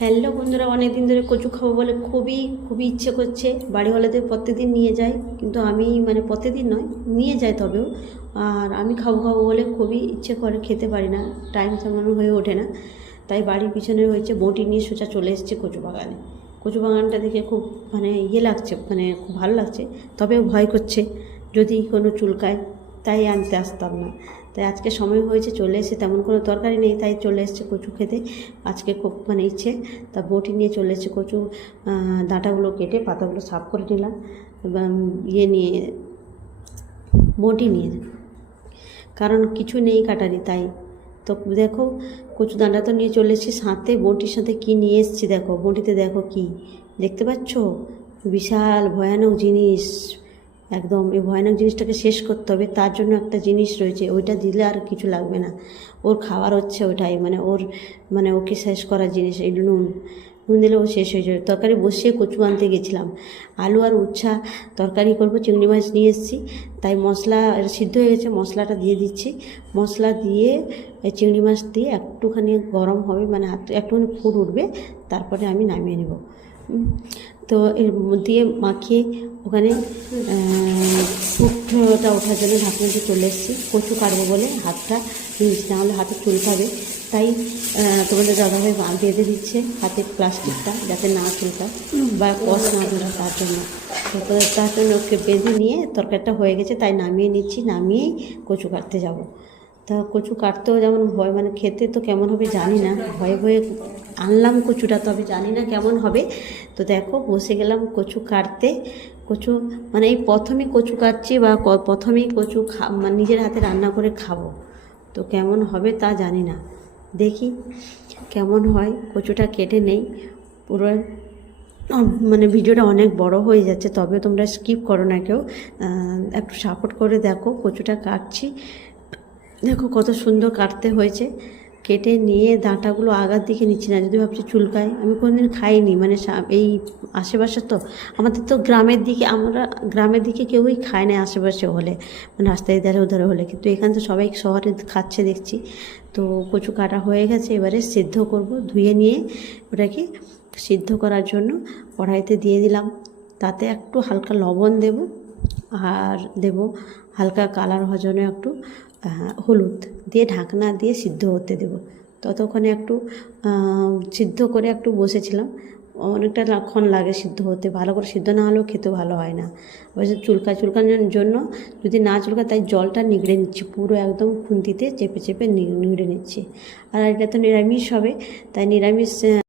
Hello বন্ধুরা, অনেক দিন ধরে কচু খাবো বলে খুবই খুবই ইচ্ছে করছে। বাড়িওয়ালাদের প্রত্যেকদিন নিয়ে যায়, কিন্তু আমি প্রত্যেকদিন নয়, নিয়ে যায় তবেও। আর আমি খাবো খাবো বলে খুবই ইচ্ছে করে, খেতে পারি না, টাইম তেমন হয়ে ওঠে না। তাই বাড়ির পিছনে হয়েছে বঁটি নিয়ে সোজা চলে এসেছে কচু বাগানে। কচু বাগানটা দেখে খুব লাগছে, খুব ভালো লাগছে, তবেও ভয় করছে যদি কোনো চুলকায়, তাই আনতে আসতাম না। তাই আজকে সময় হয়েছে, চলে এসে তেমন কোনো তরকারি নেই, তাই চলে এসেছে কচু খেতে। আজকে খুব ইচ্ছে, তা বটি নিয়ে চলে এসেছে কচু। ডাঁটাগুলো কেটে পাতাগুলো সাফ করে নিলাম এবং নিয়ে বটি নিয়ে, কারণ কিছু নেই কাটারি, তাই তো দেখো কচু ডাঁটা তো নিয়ে চলে এসেছি, সাথে বটির সাথে কি নিয়ে এসেছি দেখো। বটিতে দেখো কি দেখতে পাচ্ছ, বিশাল ভয়ানক জিনিস। একদম এই ভয়ানক জিনিসটাকে শেষ করতে হবে, তার জন্য একটা জিনিস রয়েছে, ওইটা দিলে আর কিছু লাগবে না। ওর খাবার হচ্ছে ওটাই, ওর ওকে শেষ করার জিনিস। এই নুন দিলে ও শেষ হয়ে যাবে। তরকারি বসিয়ে কচু আনতে গেছিলাম, আলু আর উচ্ছা তরকারি করব। চিংড়ি মাছ নিয়ে এসেছি, তাই মশলা সিদ্ধ হয়ে গেছে, মশলাটা দিয়ে দিচ্ছি। মশলা দিয়ে চিংড়ি মাছ দিয়ে একটুখানি গরম হবে, একটুখানি ফুট উঠবে, তারপরে আমি নামিয়ে নেব। তো এর দিয়ে মাখিয়ে ওখানে ফুটটা ওঠার জন্য ঢাকনা দিয়ে চলে এসেছি। কচু কাটবো বলে হাতটা নিয়েছি, নাহলে হাতে চুলকাবে। তাই তোমাদের দাদাভাই বেঁধে দিচ্ছে হাতে প্লাস্টিকটা, যাতে না চুলকায় বা কষ না ধরে, তার জন্য। তো তার জন্য ওকে বেঁধে নিয়ে তরকারিটা হয়ে গেছে, তাই নামিয়ে নিচ্ছি। নামিয়েই কচু কাটতে যাব। তা কচু কাটতেও যেমন ভয়, খেতে তো কেমন হবে জানি না, ভয়ে ভয়ে আনলাম কচুটা, তবে জানি না কেমন হবে। তো দেখো বসে গেলাম কচু কাটতে। কচু এই প্রথমেই কচু কাটছি, বা প্রথমেই কচু নিজের হাতে রান্না করে খাবো, তো কেমন হবে তা জানি না, দেখি কেমন হয়। কচুটা কেটে নেই পুরো, ভিডিওটা অনেক বড় হয়ে যাচ্ছে, তবে তোমরা স্কিপ করো না কেউ, একটু সাপোর্ট করে দেখো। কচুটা কাটছি, দেখো কত সুন্দর কাটতে হয়েছে। কেটে নিয়ে ডাঁটাগুলো আগার দিকে নিচ্ছি না, যদি ভাবছি চুলকায়। আমি কোনোদিন খাইনি, এই আশেপাশে তো আমাদের তো গ্রামের দিকে কেউই খায় না আশেপাশে হলে, রাস্তায় ধারে ওধারে হলে, কিন্তু এখানে তো সবাই শহরে খাচ্ছে দেখছি। তো কচু কাটা হয়ে গেছে, এবারে সিদ্ধ করব। ধুয়ে নিয়ে ওটাকে সিদ্ধ করার জন্য কড়াইতে দিয়ে দিলাম, তাতে একটু হালকা লবণ দেব, আর দেব হালকা কালার হওয়ার জন্য একটু হলুদ দিয়ে ঢাকনা দিয়ে সিদ্ধ হতে দেব। ততক্ষণে একটু সিদ্ধ করে একটু বসেছিলাম, অনেকটা ক্ষণ লাগে সিদ্ধ হতে, ভালো করে সিদ্ধ না হলেও খেতে ভালো হয় না। অবশ্য চুলকানোর জন্য, যদি না চুলকায় তাই জলটা নিগড়ে নিচ্ছি, পুরো একদম খুন্তিতে চেপে চেপে নিগড়ে নিচ্ছি। আর এটা তো নিরামিষ হবে, তাই নিরামিষ